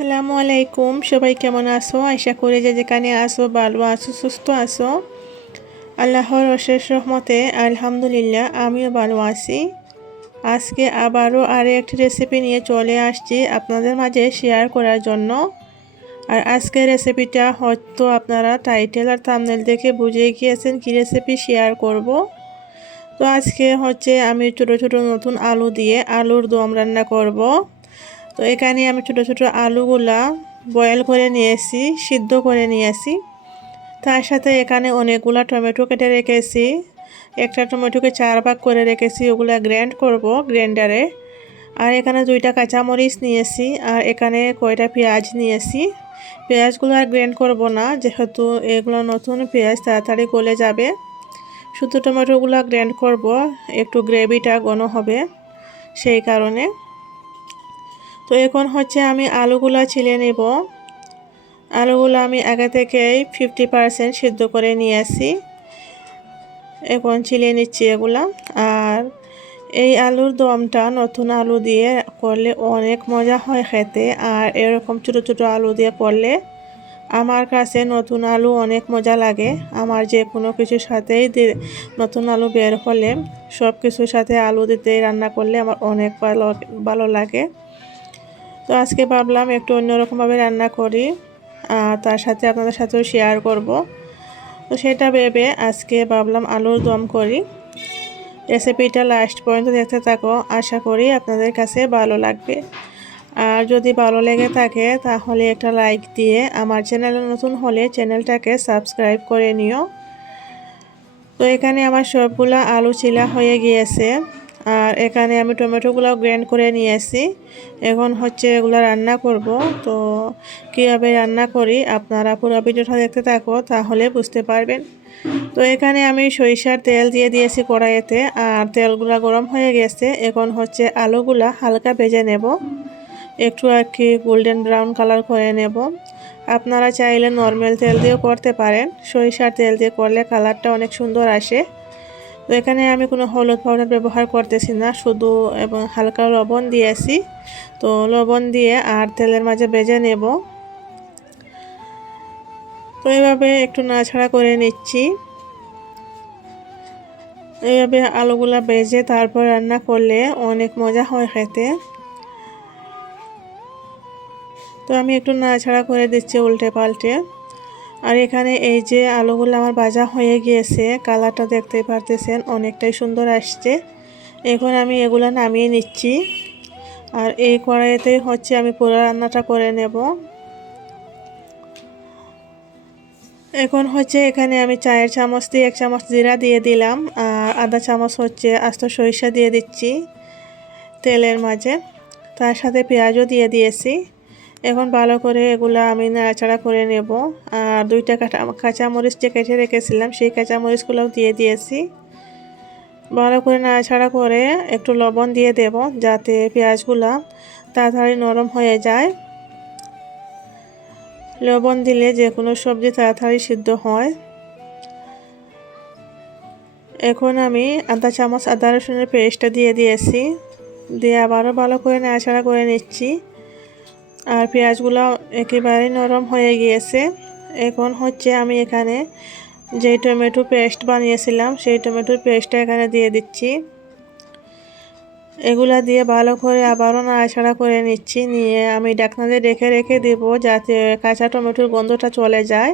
আসসালামু আলাইকুম। সবাই কেমন আছো? আশা করি যে যেখানে আসো ভালো আছো, সুস্থ আছো। আল্লাহর অশেষ রহমতে আলহামদুলিল্লাহ আমিও ভালো আছি। আজকে আবারও আরও একটি রেসিপি নিয়ে চলে আসছি আপনাদের মাঝে শেয়ার করার জন্য। আর আজকের রেসিপিটা হয়তো আপনারা টাইটেল আর থামনেল দেখে বুঝে গিয়েছেন কি রেসিপি শেয়ার করব। তো আজকে হচ্ছে আমি ছোটো ছোটো নতুন আলু দিয়ে আলুর দম রান্না করব। তো এখানে আমি ছোটো ছোটো আলুগুলা বয়েল করে নিয়েছি, সিদ্ধ করে নিয়েছি। তার সাথে এখানে অনেকগুলা টমেটো কেটে রেখেছি। একটা টমেটোকে চার ভাগ করে রেখেছি, ওগুলা গ্র্যান্ড করব গ্রাইন্ডারে আর এখানে দুইটা কাঁচামরিচ নিয়েছি আর এখানে কয়টা পেঁয়াজ নিয়েছি। পেঁয়াজগুলো আর গ্র্যান্ড করব না, যেহেতু এগুলো নতুন পেঁয়াজ, তাড়াতাড়ি গলে যাবে। শুধু টমেটোগুলো গ্র্যান্ড করব, একটু গ্রেভিটা ঘন হবে সেই কারণে। তো এখন হচ্ছে আমি আলুগুলা ছিলে নেব। আলুগুলো আমি আগে থেকেই ফিফটি পারসেন্ট সিদ্ধ করে নিয়ে আসি। এখন ছিলে নিচ্ছি এগুলা। আর এই আলুর দমটা নতুন আলু দিয়ে করলে অনেক মজা হয় খেতে। আর এরকম ছোটো ছোটো আলু দিয়ে করলে আমার কাছে নতুন আলু অনেক মজা লাগে। আমার যে কোনো কিছুর সাথেই নতুন আলু বের হলে সব কিছুর সাথে আলু দিতে রান্না করলে আমার অনেক ভালো ভালো লাগে। তো আজকে ভাবলাম একটু অন্যরকমভাবে রান্না করি, আর তার সাথে আপনাদের সাথেও শেয়ার করব। তো সেটা ভেবে আজকে ভাবলাম আলুর দম করি। রেসিপিটা লাস্ট পর্যন্ত দেখতে থাকো, আশা করি আপনাদের কাছে ভালো লাগবে। আর যদি ভালো লেগে থাকে, তাহলে একটা লাইক দিয়ে আমার চ্যানেলে নতুন হলে চ্যানেলটাকে সাবস্ক্রাইব করে নিও। তো এখানে আমার সবগুলো আলু চিলা হয়ে গিয়েছে। আর এখানে আমি টমেটোগুলো গ্র্যান্ড করে নিয়েছি। এখন হচ্ছে এগুলো রান্না করব। তো কীভাবে রান্না করি আপনারা পুরো ভিডিওটা দেখতে থাকো, তাহলে বুঝতে পারবেন। তো এখানে আমি সরিষার তেল দিয়ে দিয়েছি কড়াইতে, আর তেলগুলো গরম হয়ে গেছে। এখন হচ্ছে আলুগুলা হালকা ভেজে নেব। একটু আর কি গোল্ডেন ব্রাউন কালার করে নেব। আপনারা চাইলে নর্মাল তেল দিয়েও করতে পারেন। সরিষার তেল দিয়ে করলে কালারটা অনেক সুন্দর আসে। তো এখানে আমি কোনো হলুদ পাউডার ব্যবহার করতেছি না, শুধু এবং হালকা লবণ দিয়েছি। তো লবণ দিয়ে আর তেলের মাঝে বেজে নেব। তো এভাবে একটু নাড়াছাড়া করে নিচ্ছি। এইভাবে আলুগুলা বেজে তারপর রান্না করলে অনেক মজা হয় খেতে। তো আমি একটু নাড়াছাড়া করে দিচ্ছি উল্টে পাল্টে। আর এখানে এই যে আলুগুলো আমার ভাজা হয়ে গিয়েছে, কালারটা দেখতে পারতেছেন, অনেকটাই সুন্দর আসছে। এখন আমি এগুলো নামিয়ে নিচ্ছি। আর এই কড়াইতে হচ্ছে আমি পুরো রান্নাটা করে নেব। এখন হচ্ছে এখানে আমি চায়ের চামচ দিয়ে এক চামচ জিরা দিয়ে দিলাম, আর আধা চামচ হচ্ছে আস্ত সরিষা দিয়ে দিচ্ছি তেলের মাঝে। তার সাথে পেঁয়াজও দিয়ে দিয়েছি। এখন ভালো করে এগুলো আমি নাড়াচাড়া করে নেব। আর দুইটা কাঁচা, কাঁচামরিচ যে কেটে রেখেছিলাম, সেই কাঁচামরিচগুলোও দিয়ে দিয়েছি। ভালো করে নাড়াচাড়া করে একটু লবণ দিয়ে দেব যাতে পেঁয়াজগুলো তাড়াতাড়ি নরম হয়ে যায়। লবণ দিলে যে কোনো সবজি তাড়াতাড়ি সিদ্ধ হয়। এখন আমি আধা চামচ আদা রসুনের পেস্টটা দিয়ে দিয়েছি। দিয়ে আবারও ভালো করে নাড়াচাড়া করে নিচ্ছি। আর পেঁয়াজগুলো একেবারে নরম হয়ে গিয়েছে। এখন হচ্ছে আমি এখানে যেই টমেটো পেস্ট বানিয়েছিলাম, সেই টমেটোর পেস্টটা এখানে দিয়ে দিচ্ছি। এগুলা দিয়ে ভালো করে আবারও নাড়াছাড়া করে নিচ্ছি, নিয়ে আমি ডাকনাতে রেখে রেখে দেব যাতে কাঁচা টমেটোর গন্ধটা চলে যায়।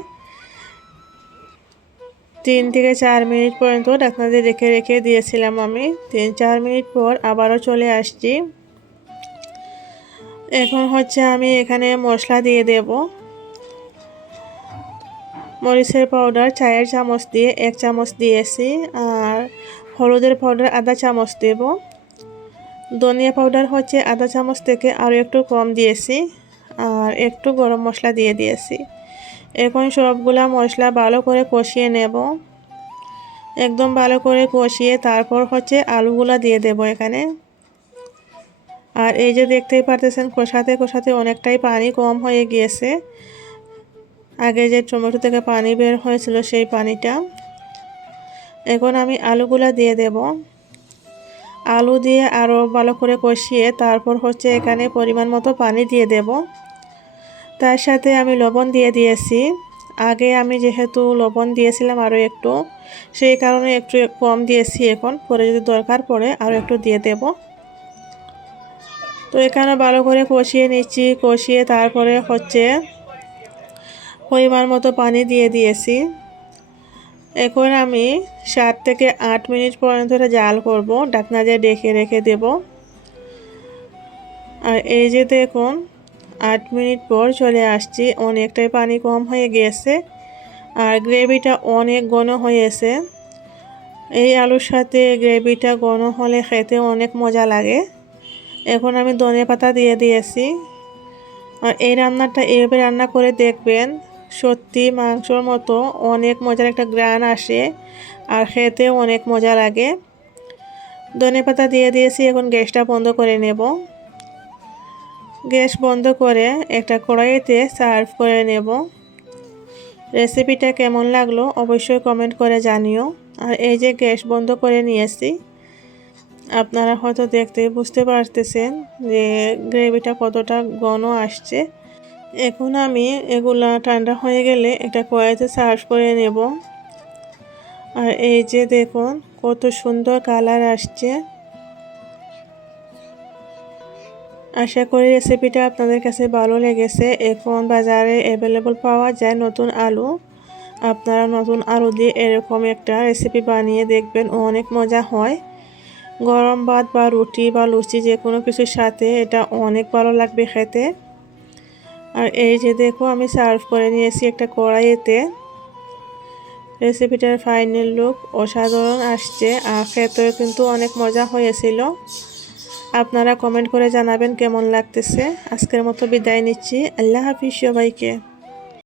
তিন থেকে চার মিনিট পর্যন্ত ডাকনাতে রেখে রেখে দিয়েছিলাম আমি। তিন চার মিনিট পর আবারও চলে আসছি। এখন হচ্ছে আমি এখানে মশলা দিয়ে দেব। মরিচের পাউডার চায়ের চামচ দিয়ে এক চামচ দিয়েছি আর হলুদের পাউডার আধা চামচ দেব। ধনিয়া পাউডার হচ্ছে আধা চামচ থেকে আরও একটু কম দিয়েছি আর একটু গরম মশলা দিয়ে দিয়েছি। এখন সবগুলা মশলা ভালো করে কষিয়ে নেব। একদম ভালো করে কষিয়ে তারপর হচ্ছে আলুগুলা দিয়ে দেব এখানে। আর এই যে দেখতেই পারতেছেন, কষাতে কষাতে অনেকটাই পানি কম হয়ে গিয়েছে। আগে যে টমেটো থেকে পানি বের হয়েছিল সেই পানিটা। এখন আমি আলুগুলা দিয়ে দেব। আলু দিয়ে আরও ভালো করে কষিয়ে তারপর হচ্ছে এখানে পরিমাণ মতো পানি দিয়ে দেব। তার সাথে আমি লবণ দিয়ে দিয়েছি। আগে আমি যেহেতু লবণ দিয়েছিলাম আরও একটু, সেই কারণে একটু কম দিয়েছি এখন। পরে যদি দরকার পড়ে আরও একটু দিয়ে দেব। তো এখানে ভালো করে কষিয়ে নিচ্ছি, কষিয়ে তারপরে হচ্ছে পরিমাণ মতো পানি দিয়ে দিয়েছি। এখন আমি সাত থেকে আট মিনিট পর্যন্ত জাল করব ডাকনা দিয়ে ডেকে রেখে দেব। আর এই যে দেখুন, আট মিনিট পর চলে আসছি, অনেকটাই পানি কম হয়ে গিয়েছে আর গ্রেভিটা অনেক ঘন হয়েছে। এই আলুর সাথে গ্রেভিটা ঘন হলে খেতে অনেক মজা লাগে। এখন আমি ধনে পাতা দিয়ে দিয়েছি। আর এই রান্নাটা এইভাবে রান্না করে দেখবেন, সত্যি মাংসর মতো অনেক মজার একটা গ্রান আসে আর খেতেও অনেক মজা লাগে। ধনে পাতা দিয়ে দিয়েছি, এখন গ্যাসটা বন্ধ করে নেব। গ্যাস বন্ধ করে একটা কড়াইতে সার্ভ করে নেব। রেসিপিটা কেমন লাগল অবশ্যই কমেন্ট করে জানিও। আর এই যে গ্যাস বন্ধ করে নিয়েছি আপনারা হয়তো দেখতে বুঝতে পারতেছেন যে গ্রেভিটা কতটা ঘন আসছে। এখন আমি এগুলা ঠান্ডা হয়ে গেলে একটা কড়াইতে সার্ভ করে নেব। আর এই যে দেখুন, কত সুন্দর কালার আসছে। আশা করি রেসিপিটা আপনাদের কাছে ভালো লেগেছে। এখন বাজারে অ্যাভেলেবল পাওয়া যায় নতুন আলু। আপনারা নতুন আলু দিয়ে এরকম একটা রেসিপি বানিয়ে দেখবেন, অনেক মজা হয়। গরম ভাত বা রুটি বা লুচি যে কোনো কিছুর সাথে এটা অনেক ভালো লাগবে খেতে। আর এই যে দেখো আমি সার্ভ করে নিয়েছি একটা কড়াইতে। রেসিপিটার ফাইনাল লুক অসাধারণ আসছে আর খেতেও কিন্তু অনেক মজা হয়েছিল। আপনারা কমেন্ট করে জানাবেন কেমন লাগতেছে। আজকের মতো বিদায় নিচ্ছি। আল্লাহ হাফিজ সবাইকে।